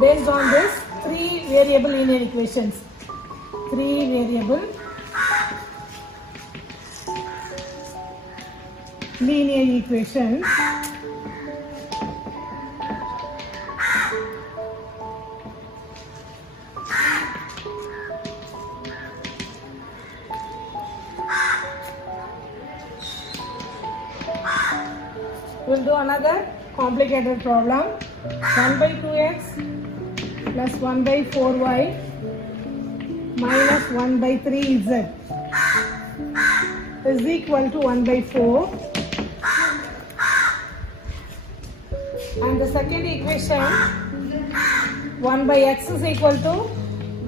based on this 3 variable linear equations. 3 variable linear equations. We'll do another complicated problem. 1 by 2x plus 1 by 4y minus 1 by 3z is equal to 1 by 4. And the second equation, 1 by x is equal to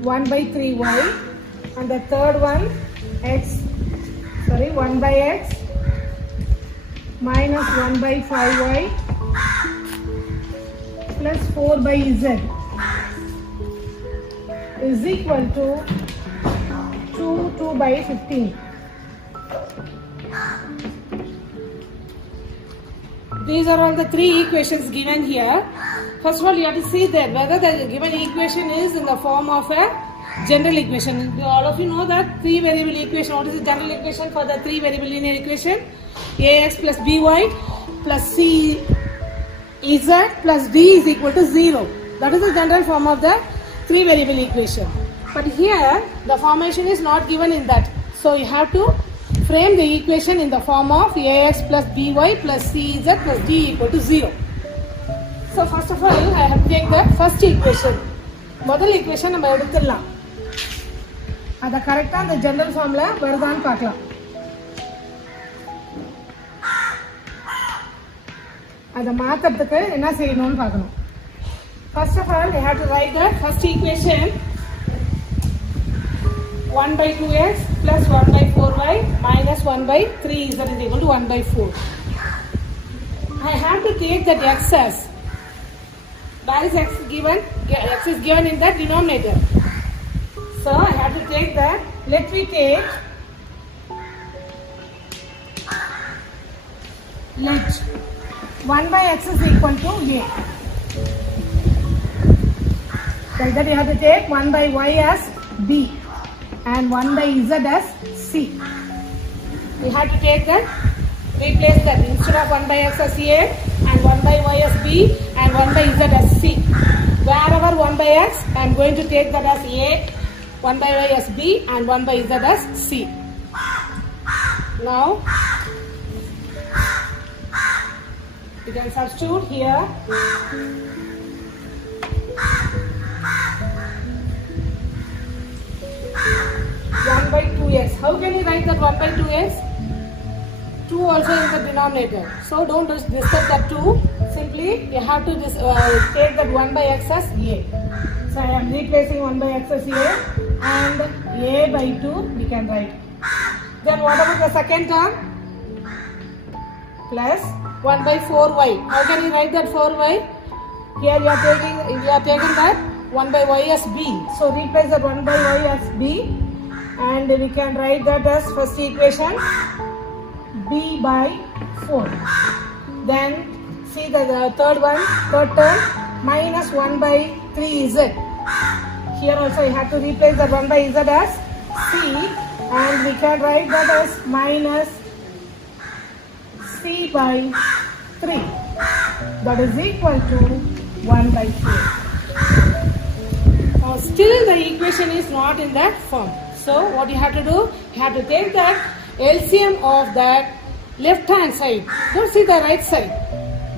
1 by 3y. And the third one, 1 by x minus 1 by 5y plus 4 by z is equal to 2 by 15. These are all the 3 equations given here. First of all, you have to see that whether the given equation is in the form of a general equation. All of you know that 3 variable equation. What is the general equation for the 3 variable linear equation? Ax plus by plus c z plus d is equal to 0. That is the general form of the 3 variable equation. But here the formation is not given in that. So you have to frame the equation in the form of ax plus by plus c z plus d equal to 0. So first of all, I have to take the first equation. Model equation நம்ம எடுத்துடலாம். அத கரெக்ட்டா அந்த ஜெனரல் ஃபார்ம்ல வருதான்னு பார்க்கலாம். அத மாத்தறதுக்கு என்ன செய்யணும்னு பார்க்கணும். First of all, we have to write the first equation. 1 by 2x plus 1 by 4y minus 1 by 3z is equal to 1 by 4. I have to take that excess. Where is x given? X is given in the denominator. So I have to take that. Let me take. Let 1 by x is equal to a. Like that, you have to take 1 by y as b and 1 by z as c. We have to take that, replace that. Instead of 1 by x as a and 1 by y as b and 1 by z as c. Wherever 1 by x, I am going to take that as a, 1 by y as b and 1 by z as c. Now, you can substitute here. 1 by 2x. How can you write that 1 by 2x? 2 also in the denominator. So don't disturb that 2. Simply you have to take that 1 by x as a. So I am replacing 1 by x as a and a by 2 we can write. Then what about the second term? Plus 1 by 4y. How can you write that 4y? Here you are taking that 1 by y as b. So replace that 1 by y as b. And we can write that as first equation b by 4. Then see the third term minus 1 by 3z. Here also you have to replace that 1 by z as c and we can write that as minus c by 3. That is equal to 1 by 4. Now still the equation is not in that form. So what you have to do? You have to take that LCM of that left hand side. Don't see the right side.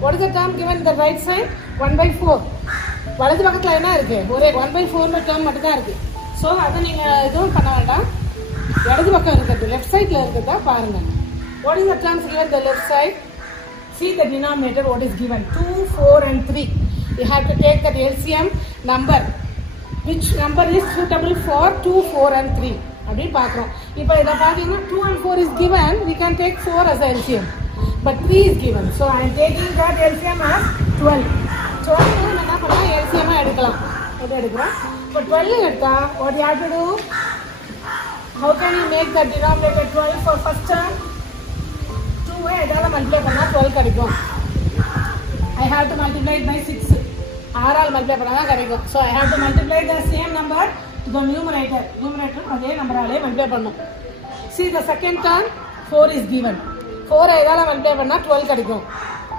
What is the term given in the right side? 1 by 4. வலது பக்கத்துல என்ன இருக்கு? ஒரே 1 by 4 ல term மட்டும் தான் இருக்கு. So அத நீங்க எதுவும் பண்ண வேண்டாம். இடது பக்கம் இருக்குது left side ல இருக்குதா பாருங்க. What is the terms given the left side? See the denominator what is given 2, 4 and 3. You have to take that LCM number. Which number is suitable for 2, 4 and 3? அப்படி பார்க்கிறோம். இப்போ இத பாத்தீங்கன்னா 2 and 4 is given, we can take 4 as LCM. But 3 is given. So I am taking that LCM as 12. 12 நம்ம என்ன பண்ணலாம் LCM எடுக்கலாம். இது எடுக்கிறோம். இப்போ 12 எடுத்தா what you have to do? How can you make the denominator 12 for first term? 2 இதால மல்டிப்ளை பண்ணா 12 கிடைக்கும். I have to multiply it by 6. ஆறால் மல்டிப்ளை பண்ணாதான் கிடைக்கும். So I have to multiply the same number to the numerator. Numerator அதே நம்பராலே மல்டிப்ளை பண்ணும். See the second term 4 is given. 4 இதால மல்டிப்ளை பண்ணா 12 கிடைக்கும்.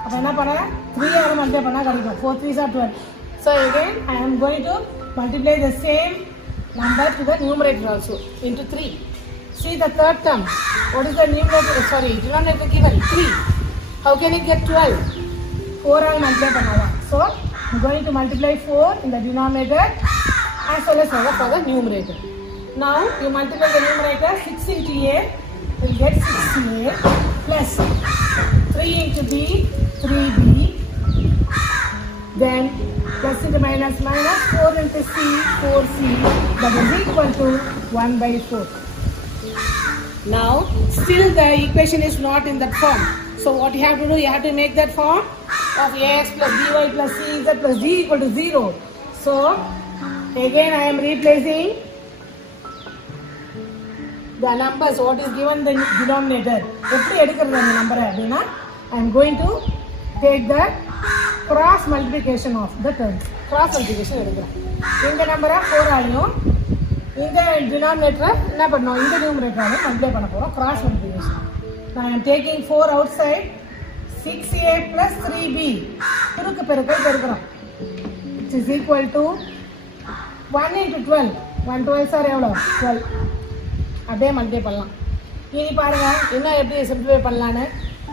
அப்ப என்ன பண்ணலாம் 3 ஆல மல்டிப்ளை பண்ணா கிடைக்கும். 4 3s are 12. So again I am going to multiply the same number to the numerator also into 3. See the third term. What is the numerator? Sorry, denominator given 3. How can it get 12? 4 ஆல மல்டிப்ளை பண்ணலாம். So I am going to multiply 4 in the denominator as well as for the numerator. Now you multiply the numerator. 6 into a will get 6a plus 3 into b 3b, then plus into minus minus 4 into c 4c, that is equal to 1 by 4. Now still the equation is not in that form. So what you have to do, you have to make that form of ax plus by plus cz plus d equal to 0. So again I am replacing the numbers what is given the denominator. எப்படி எடுக்கிறது அந்த நம்பரை அப்படின்னா I am going to take the cross multiplication of the terms. Cross multiplication எடுக்கிறேன். இந்த நம்பரை 4 ஆலையும் இந்த denominator என்ன பண்ணோம், இந்த numerator ஆலையும் மல்டிப்ளை பண்ண போறோம். cross multiplication. Now I am taking 4 outside. 6a plus 3b குறுக்கு பெருக்கல் பெருக்கிறோம். It is equal to 1 into 12. 1 12s are எவ்வளோ 12. அப்படியே மல்டிப்ளை பண்ணலாம். இனி பாருங்க இன்னும் எப்படி சிம்பிளிஃபை பண்ணலான்னு.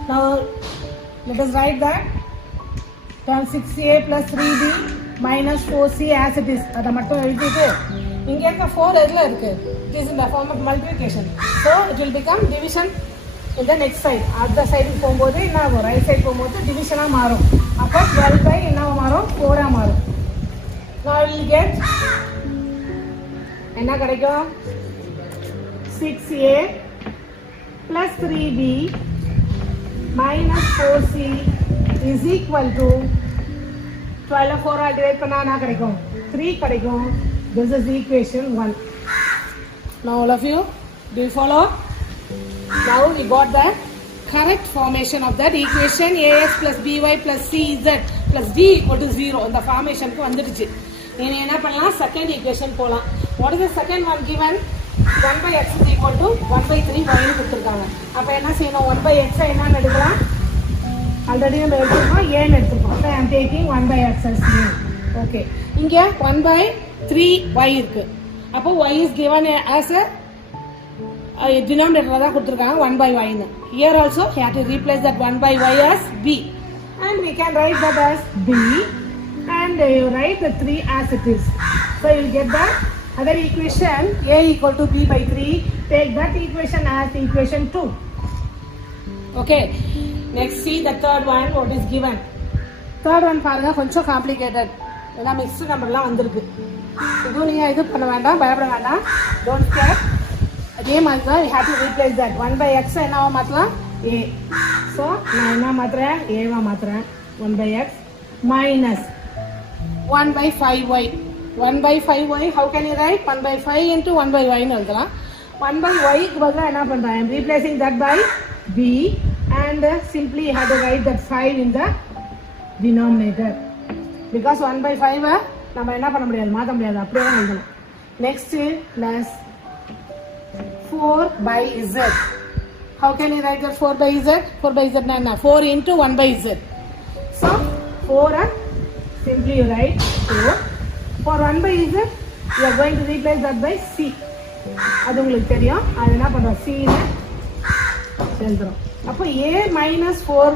Now let us write that term 6a plus 3b minus 4c as it is. அதை மட்டும் எழுதிட்டு இங்க இருக்க 4 எதுல இருக்கு, it is in the form of multiplication. So it will become division in the next side. அந்த சைடுக்கு போகும்போது என்ன ஆகும், ரைட் சைடு போகும்போது டிவிஷனாக மாறும். அப்போ 12 by என்ன மாறும் 4 மாறும். Now we will get என்ன கிடைக்கும் 6a plus 3b minus 4c is equal to 12 4 all divide பண்ணா என்ன கிடைக்கும் 3 கிடைக்கும். This is equation 1. Now all of you, do you follow? Now we got the correct formation of that equation. Ax plus by plus cz plus d equal to 0. இந்த ஃபார்மேஷனுக்கு வந்துடுச்சு. நீங்க என்ன பண்ணலாம், செகண்ட் ஈக்குவேஷன் போலாம். What is the second one given? 1 by x is equal to 1 by 3 y னு கொடுத்திருக்காங்க. அப்ப என்ன செய்யணும், 1 by x என்ன எடுக்கலாம், ஆல்ரெடி நம்ம எடுத்துக்கோம் a னு எடுத்துக்கோம். So I am taking 1 by x as a. Okay, இங்க 1 by 3y இருக்கு. அப்போ y is given as a denominator தான் கொடுத்திருக்காங்க 1 by y னு. Here also you have to replace that 1 by y as b, and we can write that as b, and you write the 3 as it is. So you will get the other equation a equal to b by 3. Take that equation as equation 2. Okay, next see the third one what is given. Third one பாருங்க கொஞ்சம் complicated. ஏன்னா மிக்ஸ்டு நம்பர்லாம் வந்திருக்கு. இதுவும் நீங்கள் இது பண்ண வேண்டாம், பயப்பட வேண்டாம், டோன்ட் கேர். அதே மாதிரி தான் you have to replace that 1 by x என்னவா மாற்றலாம் a. ஸோ நான் என்ன மாற்றுறேன், ஏவா மாற்றுறேன். 1 by x minus 1 by 5y. 1 by 5y, how can you write 1 by 5 into 1 by y னு எழுதலாம். 1 by y க்கு பதிலாக என்ன பண்ணுறேன், I am replacing that by b, and simply you have to write that 5 in the denominator, because 1 by 5 நம்ம என்ன பண்ண முடியாது, மாற்ற முடியாது, அப்படியே தான் எழுதணும். Next plus 4 by z. How can you write that 4 by z? 4 by z na 4 into 1 by z. So 4 simply you write 4. For 1 by z you are going to replace that by c. அது உங்களுக்கு தெரியும், அது என்ன பண்றோம் c னு எழுதுறோம். அப்போ a minus 4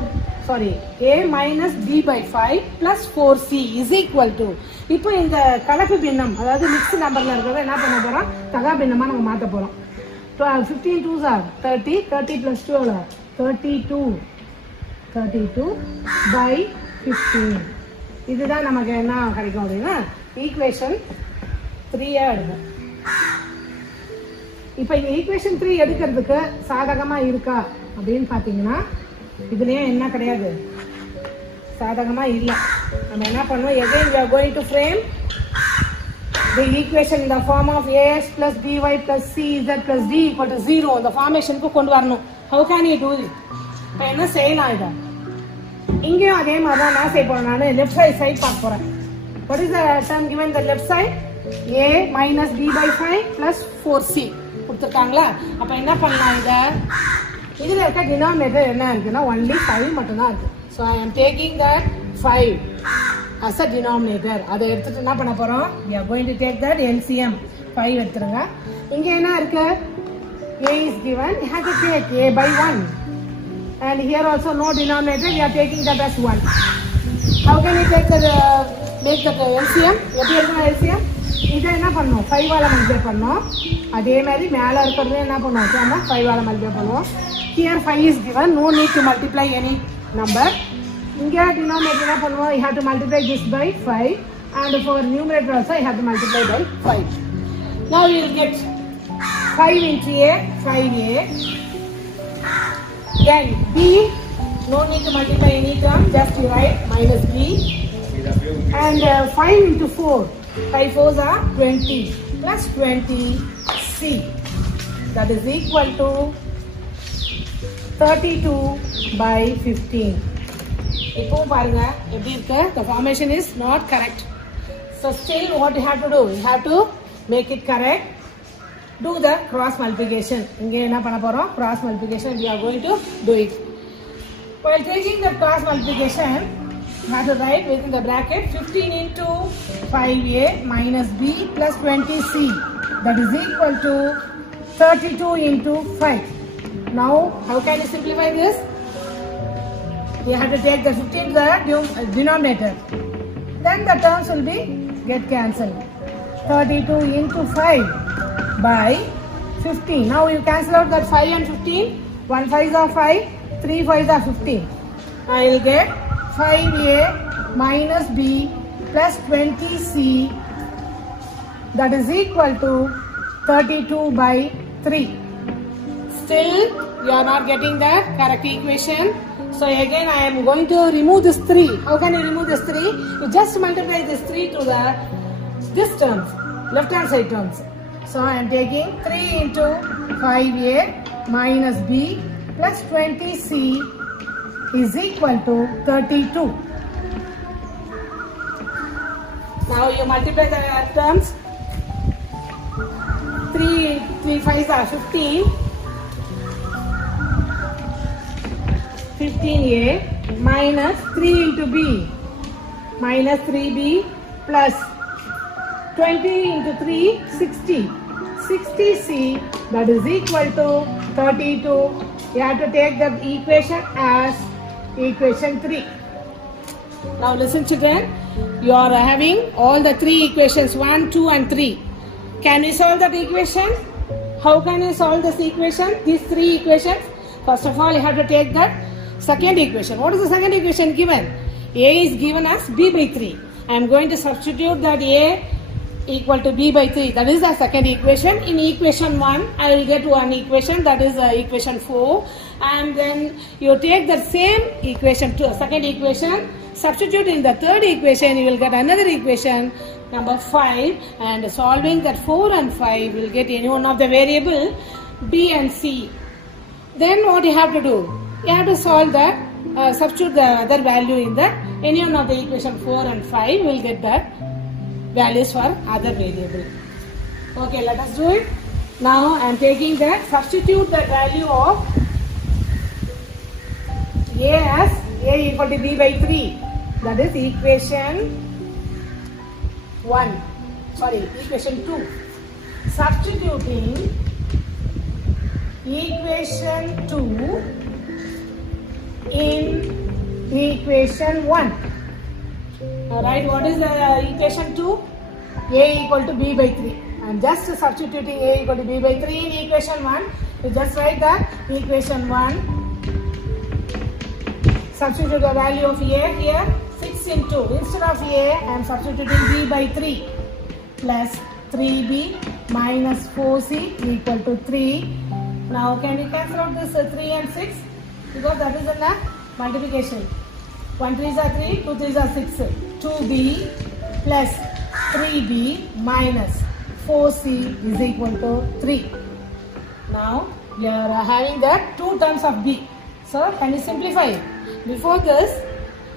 sorry a minus b by 5 plus 4c is equal to, இப்போ இந்த கலப்பு பின்னம் அதாவது மிக்ஸ் நம்பர்ல இருக்கிறத என்ன பண்ண போறோம், தகா பின்னமா நம்ம மாத்த போறோம். 15 2s are 30, 30 plus 2 32 by 15. இதுதான் நமக்கு என்ன கிடைக்கும் அப்படின்னா ஈக்குவேஷன் 3 எடுக்கும். இப்போ இந்த ஈக்குவேஷன் 3 எடுக்கிறதுக்கு சாதகமா இருக்கா அப்படின்னு பாத்தீங்கன்னா இதுலயே என்ன கிடையாது, சாதகமா இல்லை. நம்ம என்ன பண்ணுவோம், again we are going to frame the equation in the form of ax plus by plus cz plus d equal to 0. இந்த ஃபார்மேஷனுக்கு கொண்டு வரணும். How can you do it? இப்போ என்ன செய்யலாம், இதை இங்கேயும் அதே மாதிரி தான் நான் செய்ய போறேன். நான் லெஃப்ட் சைட் பார்க்க போறேன். What is the term given the left side? A minus B by 5 plus 4C. கொடுத்துருக்காங்களா? அப்போ என்ன பண்ணலாம் இதை? இதில் இருக்க denominator என்ன இருக்குன்னா only 5 மட்டும்தான் இருக்கு. So I am taking that 5 as a denominator. அதை எடுத்துட்டு என்ன பண்ண போறோம்? We are going to take that LCM 5 எடுத்துருங்க. இங்க என்ன இருக்கு? A is given. You have to take A by 1. And here also no denominator. We are taking that as 1. How can you take the make that LCM? எப்படி எடுக்கணும் LCM? இதை என்ன பண்ணணும்? 5 ஆல மல்டிப்ளை பண்ணணும். அதே மாதிரி மேல இருக்கிறது என்ன பண்ணுவோம்? நம்ம 5 ஆல மல்டிப்ளை பண்ணுவோம். Here 5 is given. No need to multiply any number. இங்க denominator என்ன பண்ணுவோம்? You have to multiply this by 5. And for numerator also you have to multiply by 5. Now you will get 5 into A, 5A. Then B, no need to multiply any term, just you write minus B. And 5 into 4, 5 4s are 20 plus 20C. That is equal to 32 by 15. இப்போ பாருங்க எப்படி இருக்கு? The formation is not correct. So still what you have to do? You have to make it correct. Do the cross multiplication. இங்க என்ன பண்ண போறோம்? Cross multiplication. We are going to do it. While taking the cross multiplication, you have to write within the bracket 15 into 5A minus B plus 20C. That is equal to 32 into 5. Now, how can you simplify this? You have to take the 15 to the denominator. Then the terms will be get cancelled. 32 into 5 by 15. Now you cancel out that 5 and 15. 1 5s are 5, 3 5s are 15. I will get 5A minus B plus 20C. That is equal to 32 by 3. Still you are not getting the correct equation. So again I am going to remove this 3. How can you remove this 3? You just multiply this 3 to this terms, left hand side terms. So I am taking 3 into 5A minus B plus 20C is equal to 32. Now you multiply the terms. 3 5s are 15. 15A minus 3 into B minus 3B plus 20 into 3, 60. 60C, that is equal to 32. You have to take the equation as equation 3. Now listen children, you are having all the 3 equations 1, 2 and 3. Can we solve that equation? How can you solve this equation? These 3 equations. First of all, you have to take that second equation. What is the second equation given? A is given as B by 3. I am going to substitute that A equal to B by 3. That is the second equation. In equation 1, I will get one equation, that is equation 4. And then you take the same equation to second equation, substitute in the third equation, you will get another equation, number 5. And solving that 4 and 5, you will get any one of the variable B and C. Then what you have to do? You have to solve that, substitute the other value in the any one of the equation 4 and 5, you will get that values for other variable. Okay, let us do it. Now I am taking that, substitute the value of A as A equal to B by 3. That is equation 1. Sorry, equation 2. Substituting equation 2 in equation 1. Alright, what is the equation 2? A equal to B by 3. I am just substituting A equal to B by 3 in equation 1. You just write that equation 1. Substitute the value of A here. 6 into, instead of A, I am substituting B by 3 plus 3B minus 4C equal to 3. Now can we cancel out this 3 and 6? Because that is in the multiplication. 1 3s are 3, 2 3s are 6. 2B plus 3B minus 4C is equal to 3. Now we are having that 2 terms of B. So can you simplify? Before this,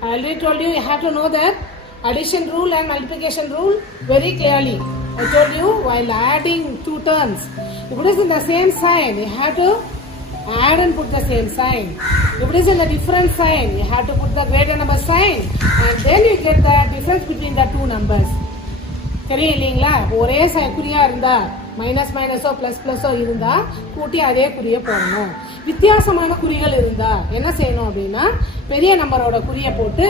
I already told you have to know that addition rule and multiplication rule very clearly. I told you while adding two terms, if it is in the same sign, you have to add and put the same sign. If it is in a different sign, you have to put the greater number sign, and then you get the difference between the two numbers. தெரியும் இல்லைங்களா? ஒரே குறியா இருந்தா மைனஸ் மைனஸோ பிளஸ் பிளஸோ இருந்தா கூட்டி அதே குறிய போடணும். வித்தியாசமான குறிகள் இருந்தா என்ன செய்யணும் அப்படின்னா பெரிய நம்பரோட குறிய போட்டு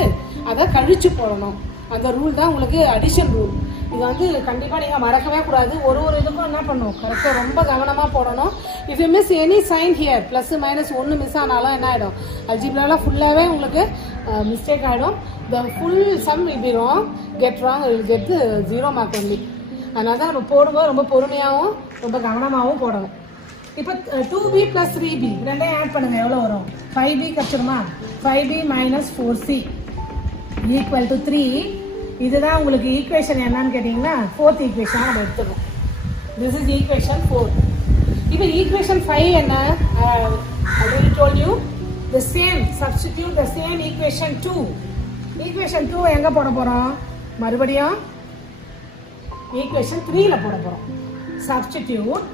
அதை கழிச்சு போடணும். அந்த ரூல் தான் உங்களுக்கு அடிஷன் ரூல். இது வந்து கண்டிப்பா நீங்க மறக்கவே கூடாது. ஒரு இதுக்கும் என்ன பண்ணணும், கரெக்டா ரொம்ப கவனமா போடணும். If you miss any sign here, plus minus ஒன்னு மிஸ் ஆனாலும் என்ன ஆயிடும், அல்ஜிப்ரால ஃபுல்லாவே உங்களுக்கு மிஸ்டேக் ஆயிடும். the full sum will be wrong, get wrong, you will get the 0 mark only. அதனால தான் நம்ம போடும்போது ரொம்ப பொறுமையாகவும் ரொம்ப கவனமாகவும் போடணும். இப்போ 2b plus 3b ரெண்டையும் ஆட் பண்ணுங்க, எவ்வளோ வரும்? 5b கிடைச்சிருமா? 5b minus 4c equal to 3. இதுதான் உங்களுக்கு ஈக்குவேஷன் என்னன்னு கேட்டீங்கன்னா ஃபோர்த் ஈக்குவேஷன் நம்ம எடுத்துக்கோம். This is equation 4. இப்போ ஈக்குவேஷன் 5 என்ன? I already told you the same, substitute the same equation 2. ஈக்குவேஷன் 2 எங்க போட போறோம்? மறுபடியும் ஈக்குவேஷன் 3 ல போட போறோம். Substitute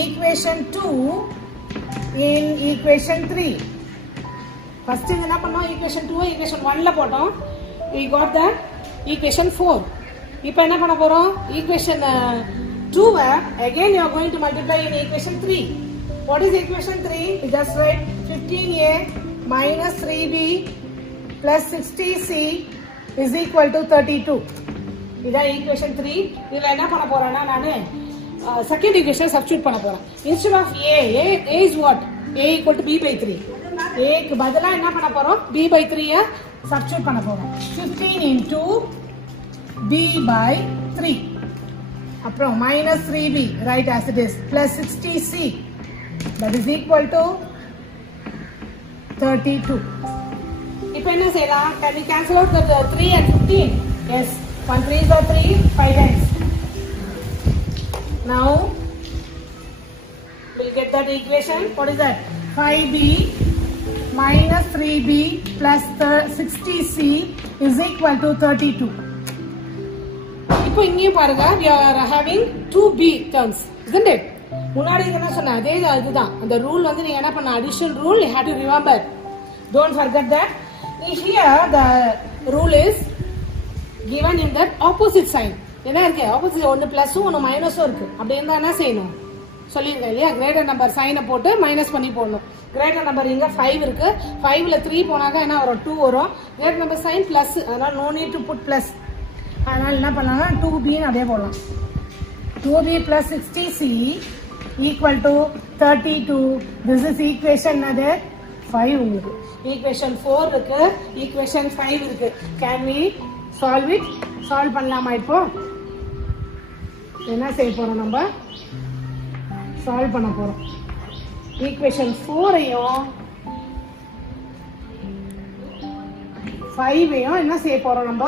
equation 2 in equation 3. ஃபர்ஸ்ட் என்ன பண்ணோம்? ஈக்குவேஷன் 2 ஈக்குவேஷன் 1 ல போட்டோம். we got the equation 4. இப்போ என்ன பண்ண போறோம்? ஈக்குவேஷன் 2 again you are going to multiply in equation 3. what is equation 3? just write 15a minus 3b plus 60c is equal to 32. இதான் ஈக்குவேஷன் 3. இதுல என்ன பண்ண போறேன்னா நானு செகண்ட் ஈக்குவேஷன் சப்ஸ்டிட்யூட் பண்ண போறேன். instead of a is what? a equal to b by 3. a க்கு பதிலா என்ன பண்ண போறோம்? b by 3 ய சப்ஸ்டிட்யூட் பண்ண போறோம். 15 into b by 3 அப்புறம் minus 3b right as it is plus 60c that is equal to 32. இப்போ என்ன செய்யலாம்? can we cancel out the 3 and 15? yes, 1 3s are 3, 5 times. now we'll get that equation. what is that? 5b minus 3b plus 60c is equal to 32. இப்போ இங்கேயும் பாருங்க, we are having 2b terms, isn't it? முன்னாடி என்ன சொன்ன அதே இதுதான். அந்த ரூல் வந்து நீங்க என்ன பண்ண, addition rule, you have to remember, don't forget that. here the rule is given in that opposite sign. என்ன இருக்கு? opposite ஒன்னு பிளஸும் ஒன்னு மைனஸும் இருக்கு. அப்படி இருந்தா என்ன செய்யணும் சொல்லிருக்கேன் இல்லையா? கிரேட்டர் நம்பர் சைனை போட்டு மைனஸ் பண்ணி போடணும். கிரேட்டர் நம்பர் இங்க 5 இருக்கு. 5ல 3 போனாக்க என்ன வரும்? 2 வரும். கிரேட்டர் நம்பர் சைன் பிளஸ், அதனால no need to put plus. அதனால என்ன பண்ணலாம்? 2b அதே போடலாம். 2b plus 60c equal to 32. this is equation அது 5. உங்களுக்கு equation 4 இருக்கு, equation 5 இருக்கு. can we solve it? solve பண்ணலாமா? இப்போ என்ன செய்ய போறோம்? நம்ம சால்வ் பண்ண போறோம். ஈக்குவேஷன் 4 ஐயும் 5 ஐயும் என்ன செய்ய போறோம்? நம்ம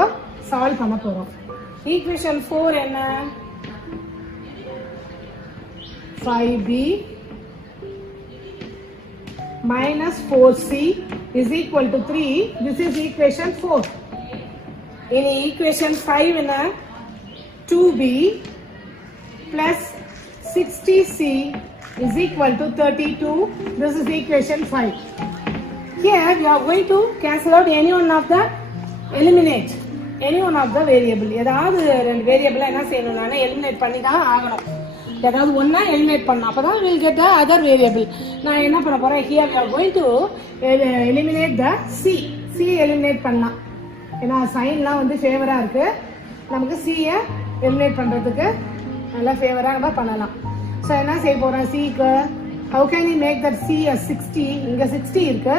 சால்வ் பண்ண போறோம். ஈக்குவேஷன் 4 என்ன? 5b minus 4c is equal to 3. this is equation 4. in equation 5 என்ன? 2b plus 60c is equal to 32. this is equation 5. here we are going to cancel out any one of the, eliminate any one of the variable. ஏதாவது ரெண்டு வேரியபிளை என்ன செய்யணும்? நானே எலிமினேட் பண்ணி தான் ஆகணும். ஏதாவது ஒன்னா எலிமினேட் பண்ணணும், அப்பதான் we'll get the other variable. நான் என்ன பண்ண போறேன்? here we are going to eliminate the c eliminate பண்ணலாம். ஏன்னா சைன்லாம் வந்து ஃபேவரா இருக்கு, நமக்கு c ய எலிமினேட் பண்றதுக்கு நல்லா ஃபேவரா நம்ம பண்ணலாம். ஸோ என்ன செய்ய போறோம்? c-க்கு how can we make that c as 60? இங்க 60 இருக்கு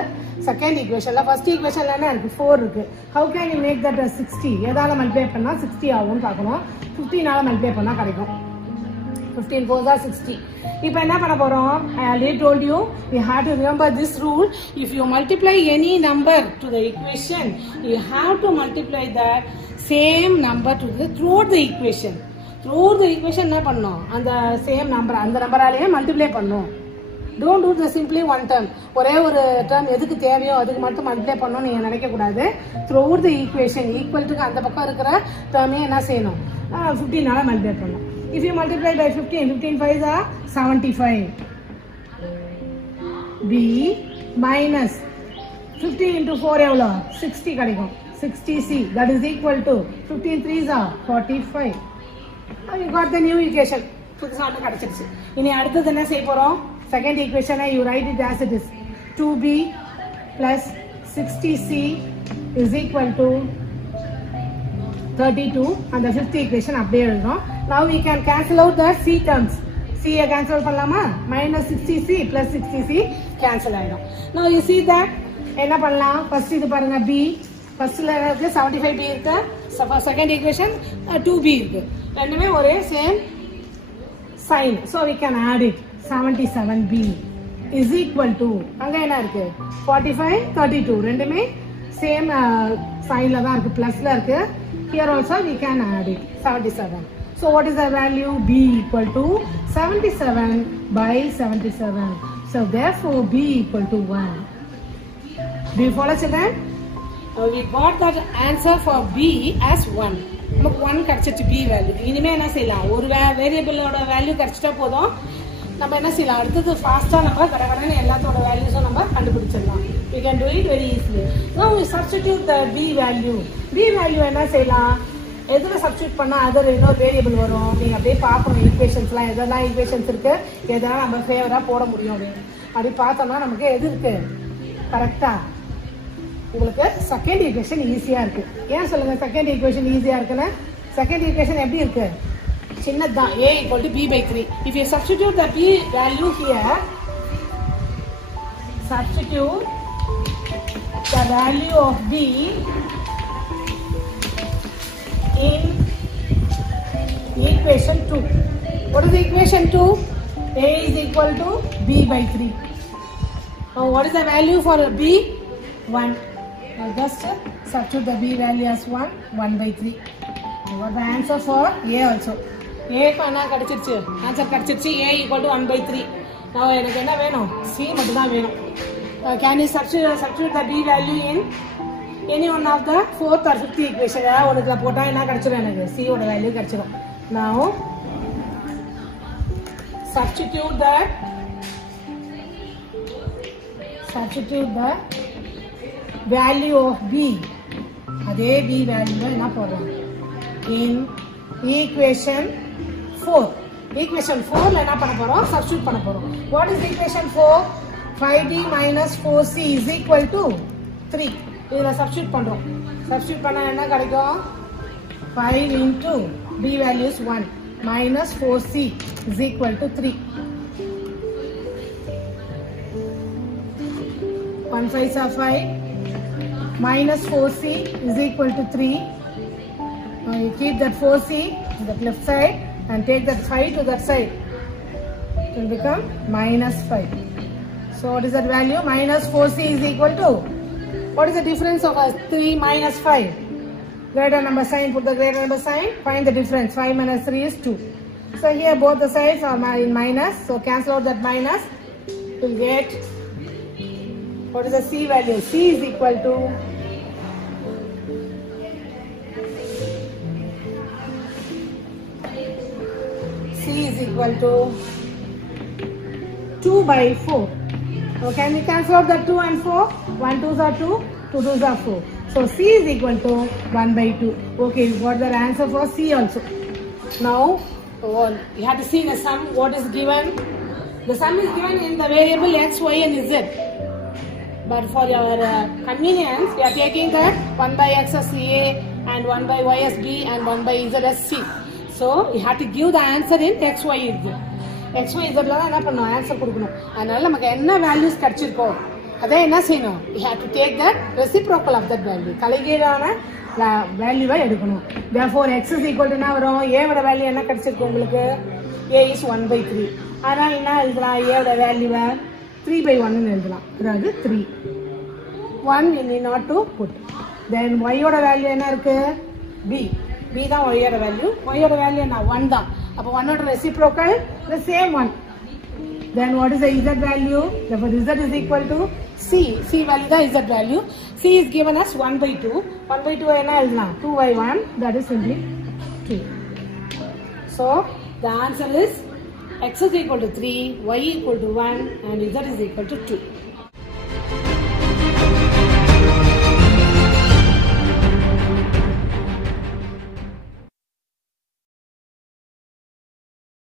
செகண்ட் ஈக்குவேஷன்ல. ஃபர்ஸ்ட் ஈக்குவேஷன்ல என்ன இருக்கு? 4 இருக்கு. how can we make that as 60? எதால மல்டிப்ளை பண்ணா 60 ஆகும்னு பார்க்கணும். 15 ஆல மல்டிப்ளை பண்ணா கிடைக்கும். 15 4s are 60. இப்போ என்ன பண்ண போறோம்? I already told you, you have to remember this rule. If you multiply any number to the equation, you have to multiply that same number to the throughout the equation. throughout the equation என்ன பண்ணணும்? அந்த same number அந்த நம்பராலேயே மல்டிப்ளை பண்ணணும். Don't do the simply one term. ஒரே ஒரு term எதுக்கு தேவையோ அதுக்கு மட்டும் மல்டிப்ளை பண்ணனும் நீங்க நினைக்க கூடாது. Throughout the equation equal to அந்த பக்கம் இருக்கிற term என்ன செய்யணும்? 15 ஆல மல்டிப்ளை பண்ணனும். If you multiply by 15, 15 5s are 75. B minus 50 into 4 எவ்வளோ? 60 கிடைக்கும். 60C that is equal to 15 3s are 45. Now you got the new equation. புதுசா ஒன்று கிடைச்சிருச்சு. இனி அடுத்தது என்ன செய்ய போறோம்? Second equation you write it as it is. 2B plus 60C is equal to 32 and the fifth equation அப்படியே எழுதுறோம். Now we can cancel out the C terms. C cancel பண்ணலாமா? Minus 60C plus 60C cancel ஆயிடும். Now you see that என்ன பண்ணலாம்? First இது பாருங்க B. Firstல இருக்கு 75B இருக்கு. Second equation 2B இருக்கு. ரெண்டுமே ஒரே same sign. So we can add it. 77B is equal to அங்க என்ன இருக்கு? 45 32 ரெண்டுமே same signல தான் இருக்கு, plusல இருக்கு. Here also we can add it. 77. So what is the value? B equal to 77 by 77. So therefore B equal to 1. Do you follow children? Now we got that answer for B as 1. நமக்கு 1 கிடைச்சிட்டு B value. இனிமே என்ன செய்யலாம்? ஒரு வேரியபிளோட வேல்யூ கிடைச்சிட்டா போதும். நம்ம என்ன செய்யலாம்? அடுத்தது ஃபாஸ்டா நம்ம கடகடன்னு எல்லாத்தோட வேல்யூஸும் நம்ம கண்டுபிடிச்சிடலாம். We can do it very easily. Now we substitute the B value. B value என்ன செய்யலாம்? எதுல சப்ஸ்டிட்யூட் பண்ணா அதர் இன்னொரு வேரியபிள் வரும். நீங்க அப்படியே பார்க்கணும் ஈக்குவேஷன்ஸ்லாம் எதெல்லாம் ஈக்குவேஷன்ஸ் இருக்கு, எதெல்லாம் நம்ம ஃபேவரா போட முடியும் அப்படின்னு. அப்படி பார்த்தோம்னா நமக்கு எது இருக்கு கரெக்டா? உங்களுக்கு செகண்ட் ஈக்குவேஷன் ஈஸியா இருக்கு. ஏன் சொல்லுங்க செகண்ட் ஈக்குவேஷன் ஈஸியா இருக்குன்னு? செகண்ட் ஈக்குவேஷன் எப்படி இருக்கு? சின்னதான். A equal to B by 3. If you substitute the B value here, substitute the value of B in equation 2. What is the equation 2? A is equal to B by 3. Now what is the value for B? 1. Now just substitute the B value as 1, 1 by 3. You got the answer for A also. A என்ன கிடைச்சிருச்சு? ஆன்சர் கிடைச்சிருச்சு. A equal to 1 by 3. Now எனக்கு என்ன வேணும்? C மட்டும் தான் வேணும். Can you substitute the B value in any one of the fourth or fifth equation? ஒன்றுல போட்டா என்ன கிடைச்சிடும்? எனக்கு C ஓட வேல்யூ கிடைச்சிடும். Now substitute the value of B. அதே B value என்ன போடுறோம்? In equation 4. Equation 4ல என்ன பண்ண போறோம்? Substitute பண்ண போறோம். What is equation 4? 5B minus 4C is equal to 3. இதுல substitute பண்றோம். Substitute பண்ணா என்ன கிடைக்கும்? 5 into B value is 1 minus 4C is equal to 3. 1 5s are 5 minus 4C is equal to 3. Now you keep that 4C to the left side and take that 5 to that side. It will become minus 5. So what is that value? Minus 4C is equal to, what is the difference of 3 minus 5? Greater number sign, put the greater number sign, find the difference. 5 minus 3 is 2. So here both the sides are in minus, so cancel out that minus. You will get, what is the C value? C is equal to C is equal to 2 by 4. So can we cancel out the 2 and 4? 1 2s are 2, 2 2s are 4. So C is equal to 1 by 2. Okay, you got the answer for C also. Now you have to see the sum. What is given? The sum is given in the variable x, y and z. But for your convenience, we are taking that 1 by x as A and 1 by y as B and 1 by z as C. So you have to give the answer in x, y, z. x, y, z ல தான் என்ன பண்ணணும்? ஆன்சர் கொடுக்கணும். அதனால நமக்கு என்ன வேல்யூஸ் கிடைச்சிருக்கோ அதை என்ன செய்யணும்? You have to take the reciprocal of that value. தலைகீழான வேல்யூவை எடுக்கணும். Therefore x is equal to என்ன வரும்? A ஓட வேல்யூ என்ன கிடைச்சிருக்கு உங்களுக்கு? A is 1 by 3. அதனால என்ன எழுதலாம்? A ஓட வேல்யூவை 3 by 1 ன்னு எழுதலாம். அதாவது 3. 1 you need not to put. Then y ஓட வேல்யூ என்ன இருக்கு? B. B தான் y ஓட வேல்யூ. Y ஓட வேல்யூ என்ன? 1 தான். அப்போ 1 ஓட reciprocal the same one. Then what is the Z value? Therefore Z is equal to C. C value the Z value. C is given as 1 by 2. 1 by 2 is now 2 by 1. That is simply 2. So the answer is X is equal to 3, Y equal to 1 and Z is equal to 2.